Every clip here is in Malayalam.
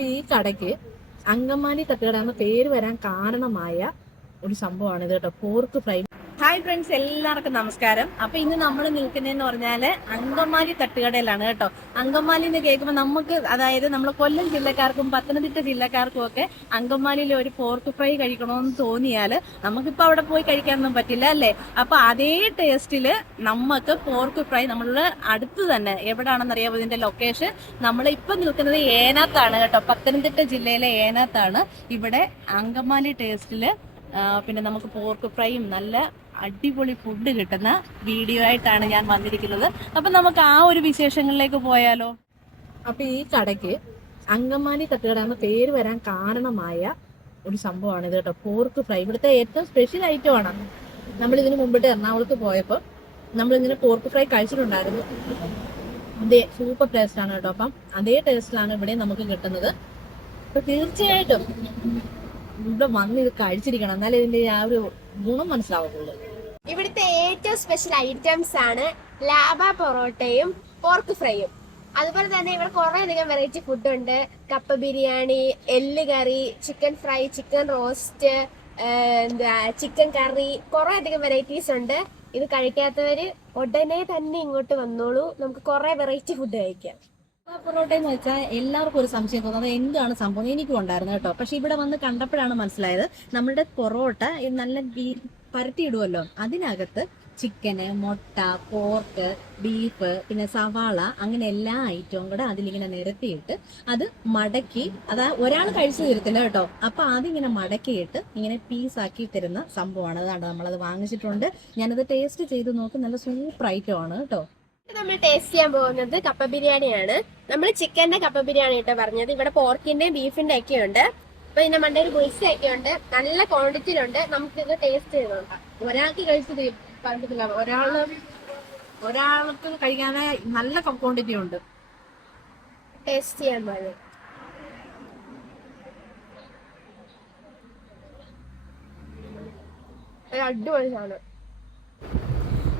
അപ്പൊ ഈ കടയ്ക്ക് അങ്കമാലി തട്ടുകട എന്ന പേര് വരാൻ കാരണമായ ഒരു സംഭവമാണ് ഇത് കേട്ടോ. പോർക്ക് ഫ്രൈ ഹായ് ഫ്രണ്ട്സ് എല്ലാവർക്കും നമസ്കാരം. അപ്പൊ ഇന്ന് നമ്മൾ നിൽക്കുന്നതെന്ന് പറഞ്ഞാൽ അങ്കമാലി തട്ടുകടയിലാണ് കേട്ടോ. അങ്കമാലി എന്ന് കേൾക്കുമ്പോൾ നമുക്ക് അതായത് നമ്മൾ കൊല്ലം ജില്ലക്കാർക്കും പത്തനംതിട്ട ജില്ലക്കാർക്കും ഒക്കെ അങ്കമാലിയിലെ ഒരു പോർക്ക് ഫ്രൈ കഴിക്കണമെന്ന് തോന്നിയാൽ നമുക്കിപ്പോൾ അവിടെ പോയി കഴിക്കാനൊന്നും പറ്റില്ല അല്ലേ? അപ്പൊ അതേ ടേസ്റ്റിൽ നമുക്ക് പോർക്ക് ഫ്രൈ നമ്മളുടെ അടുത്ത് തന്നെ എവിടാണെന്ന് അറിയാമോ ഇതിന്റെ ലൊക്കേഷൻ നമ്മൾ ഇപ്പൊ നിൽക്കുന്നത് ഏനാത്താണ് കേട്ടോ. പത്തനംതിട്ട ജില്ലയിലെ ഏനാത്താണ്. ഇവിടെ അങ്കമാലി ടേസ്റ്റിൽ പിന്നെ നമുക്ക് പോർക്ക് ഫ്രൈയും നല്ല അടിപൊളി ഫുഡ് കിട്ടുന്ന വീഡിയോ ആയിട്ടാണ് ഞാൻ വന്നിരിക്കുന്നത്. അപ്പൊ നമുക്ക് ആ ഒരു വിശേഷങ്ങളിലേക്ക് പോയാലോ? അപ്പൊ ഈ കടയ്ക്ക് അങ്കമാലി തട്ടുകട എന്ന പേര് വരാൻ കാരണമായ ഒരു സംഭവമാണ് ഇത് കേട്ടോ. പോർക്ക് ഫ്രൈ ഇവിടുത്തെ ഏറ്റവും സ്പെഷ്യൽ ഐറ്റം ആണ്. നമ്മൾ ഇതിന് മുമ്പിട്ട് എറണാകുളത്ത് പോയപ്പോൾ നമ്മൾ പോർക്ക് ഫ്രൈ കഴിച്ചിട്ടുണ്ടായിരുന്നു. അതേ സൂപ്പർ ടേസ്റ്റ് ആണ് കേട്ടോ. അപ്പം അതേ ടേസ്റ്റിലാണ് ഇവിടെ നമുക്ക് കിട്ടുന്നത്. അപ്പൊ തീർച്ചയായിട്ടും ഇവിടെ വന്ന് ഇത് കഴിച്ചിരിക്കണം. എന്നാലേ ഇതിന്റെ ആ ഒരു ഗുണം മനസ്സിലാവത്തുള്ളൂ. ഇവിടുത്തെ ഏറ്റവും സ്പെഷ്യൽ ഐറ്റംസ് ആണ് ലാബ പൊറോട്ടയും പോർക്ക് ഫ്രൈയും അതുപോലെ തന്നെ ഇവിടെ കുറെ അധികം വെറൈറ്റി ഫുഡ് ഉണ്ട്. കപ്പ ബിരിയാണി എല്ല് കറി ചിക്കൻ ഫ്രൈ ചിക്കൻ റോസ്റ്റ് എന്താ ചിക്കൻ കറി കുറെ അധികം വെറൈറ്റീസ് ഉണ്ട്. ഇത് കഴിക്കാത്തവര് ഉടനെ തന്നെ ഇങ്ങോട്ട് വന്നോളൂ. നമുക്ക് കുറേ വെറൈറ്റി ഫുഡ് കഴിക്കാം. പൊറോട്ട എന്ന് വെച്ചാൽ എല്ലാവർക്കും ഒരു സംശയം തോന്നുന്നത് എന്താണ് സംഭവം? എനിക്കും ഉണ്ടായിരുന്നു കേട്ടോ. പക്ഷെ ഇവിടെ വന്ന് കണ്ടപ്പോഴാണ് മനസ്സിലായത്. നമ്മുടെ പൊറോട്ട നല്ല പരത്തിയിടുമല്ലോ അതിനകത്ത് ചിക്കന് മുട്ട പോർക്ക് ബീഫ് പിന്നെ സവാള അങ്ങനെ എല്ലാ ഐറ്റവും കൂടെ അതിലിങ്ങനെ നിരത്തിയിട്ട് അത് മടക്കി അതാ ഒരാൾ കഴിച്ചു തരത്തില്ല കേട്ടോ. അപ്പൊ അതിങ്ങനെ മടക്കിയിട്ട് ഇങ്ങനെ പീസാക്കി തരുന്ന സംഭവമാണ്. അതാണ് നമ്മളത് വാങ്ങിച്ചിട്ടുണ്ട്. ഞാനത് ടേസ്റ്റ് ചെയ്ത് നോക്കി. നല്ല സൂപ്പർ ഐറ്റം ആണ് കേട്ടോ. നമ്മൾ ടേസ്റ്റ് ചെയ്യാൻ പോകുന്നത് കപ്പ ബിരിയാണിയാണ്. നമ്മൾ ചിക്കന്റെ കപ്പ ബിരിയാണി കേട്ടോ പറഞ്ഞത്. ഇവിടെ പോർക്കിന്റെയും ബീഫിന്റെ ഒക്കെ ഉണ്ട്. അപ്പൊ ഇതിന്റെ മണ്ടയിൽ ബുൾസ ഒക്കെ ഉണ്ട്. നല്ല ക്വാണ്ടിറ്റിയിലുണ്ട് നമുക്ക് ഇത് ടേസ്റ്റ് ചെയ്ത് നോക്കാം. ഒരാൾക്ക് കഴിച്ച് പറഞ്ഞിട്ടില്ല. ഒരാൾ ഒരാൾക്ക് കഴിക്കാനേ നല്ല ക്വാണ്ടിറ്റി ഉണ്ട്. ടേസ്റ്റ് ചെയ്യാൻ പാടില്ല. അടിപൊളി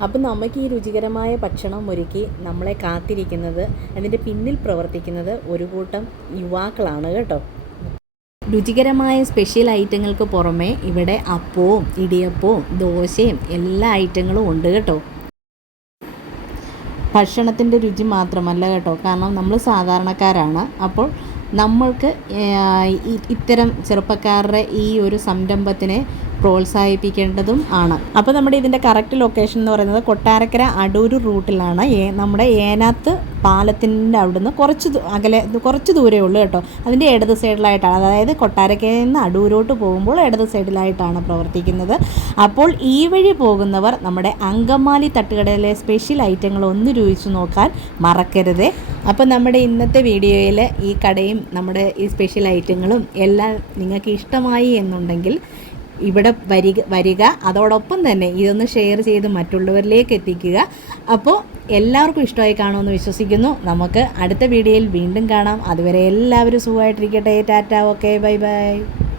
അപ്പം നമുക്ക് ഈ രുചികരമായ ഭക്ഷണം ഒരുക്കി നമ്മളെ കാത്തിരിക്കുന്നത് അതിന്റെ പിന്നിൽ പ്രവർത്തിക്കുന്നത് ഒരു കൂട്ടം യുവാക്കളാണ് കേട്ടോ. രുചികരമായ സ്പെഷ്യൽ ഐറ്റങ്ങൾക്ക് പുറമേ ഇവിടെ അപ്പവും ഇടിയപ്പവും ദോശയും എല്ലാ ഐറ്റങ്ങളും ഉണ്ട് കേട്ടോ. ഭക്ഷണത്തിന്റെ രുചി മാത്രമല്ല കേട്ടോ. കാരണം നമ്മൾ സാധാരണക്കാരാണ്. അപ്പോൾ നമ്മൾക്ക് ഇത്തരം ചെറുപ്പക്കാരുടെ ഈ ഒരു സംരംഭത്തിനെ പ്രോത്സാഹിപ്പിക്കേണ്ടതും ആണ്. അപ്പോൾ നമ്മുടെ ഇതിന്റെ കറക്റ്റ് ലൊക്കേഷൻ എന്ന് പറയുന്നത് കൊട്ടാരക്കര അടൂർ റൂട്ടിലാണ്. നമ്മുടെ ഏനാത്ത് പാലത്തിന്റെ അവിടുന്ന് കുറച്ച് അകലെ കുറച്ച് ദൂരമേ ഉള്ളൂ കേട്ടോ. അതിന്റെ ഇടത് സൈഡിലായിട്ടാണ്. അതായത് കൊട്ടാരക്കരയിൽ നിന്ന് അടൂരോട്ട് പോകുമ്പോൾ ഇടത് സൈഡിലായിട്ടാണ് പ്രവർത്തിക്കുന്നത്. അപ്പോൾ ഈ വഴി പോകുന്നവർ നമ്മുടെ അങ്കമാലി തട്ടുകടയിലെ സ്പെഷ്യൽ ഐറ്റങ്ങൾ ഒന്ന് രുചിച്ചു നോക്കാൻ മറക്കരുത്. അപ്പോൾ നമ്മുടെ ഇന്നത്തെ വീഡിയോയിൽ ഈ കടയും നമ്മുടെ ഈ സ്പെഷ്യൽ ഐറ്റങ്ങളും എല്ലാം നിങ്ങൾക്ക് ഇഷ്ടമായി എന്നുണ്ടെങ്കിൽ ഇവിടെ വരിക വരിക. അതോടൊപ്പം തന്നെ ഇതൊന്ന് ഷെയർ ചെയ്ത് മറ്റുള്ളവരിലേക്ക് എത്തിക്കുക. അപ്പോൾ എല്ലാവർക്കും ഇഷ്ടമായി കാണുമെന്ന് വിശ്വസിക്കുന്നു. നമുക്ക് അടുത്ത വീഡിയോയിൽ വീണ്ടും കാണാം. അതുവരെ എല്ലാവരും സുഖമായിട്ടിരിക്കട്ടെ. ടാറ്റ. Okay bye bye